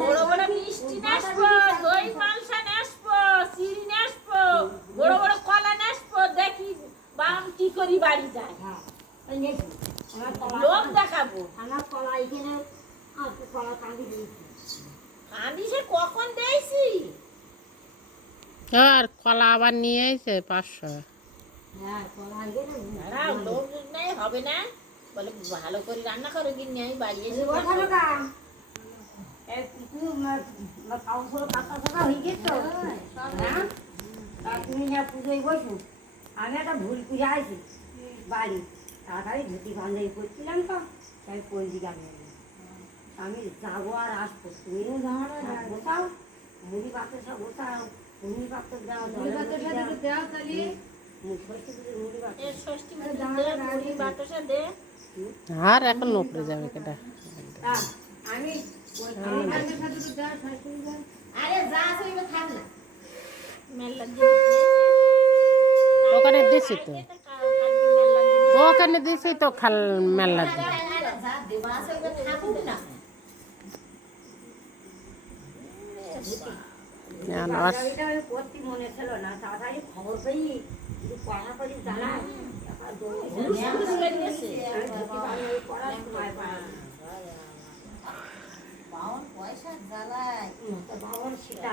বড় বড় মিষ্টি নাচবো, দই মালসা নাচবো, চিনি নাচবো, বড় বড় কলা নাচবো, দেখি বাম কি করি বাড়ি যায়। লোক দেখাবো। কান্দি সে কখন দিয়েছি? আর কলা আবার নিয়ে এসে 500। লোক নেই হবে না, বলে ভালো করে রান্না করো কিনে আমি বাড়ি এসে আমি একটা ভুল পুজো আইছি বাড়ি তাড়াতাড়ি ধুতি পাঞ্জাবি করছিলাম তো তাই পঞ্জি গাড়ি আমি যাবো আর আসবো, তুমিও বসাও মুড়ি বাতাসা বসাও, মুড়ি বাতাস দাও, মুড়ি বাতাসা দে। আর এখন উপরে যাবে কেটা? আমি ওখানে দিছি তো, ওখানে দিছি তো খাল মেলা দিয়ে। করতে মনে ছিল না, তাড়াতাড়ি খবর পেয়ে পড়া করি জানাই পয়সা জ্বালায় বাবার সেটা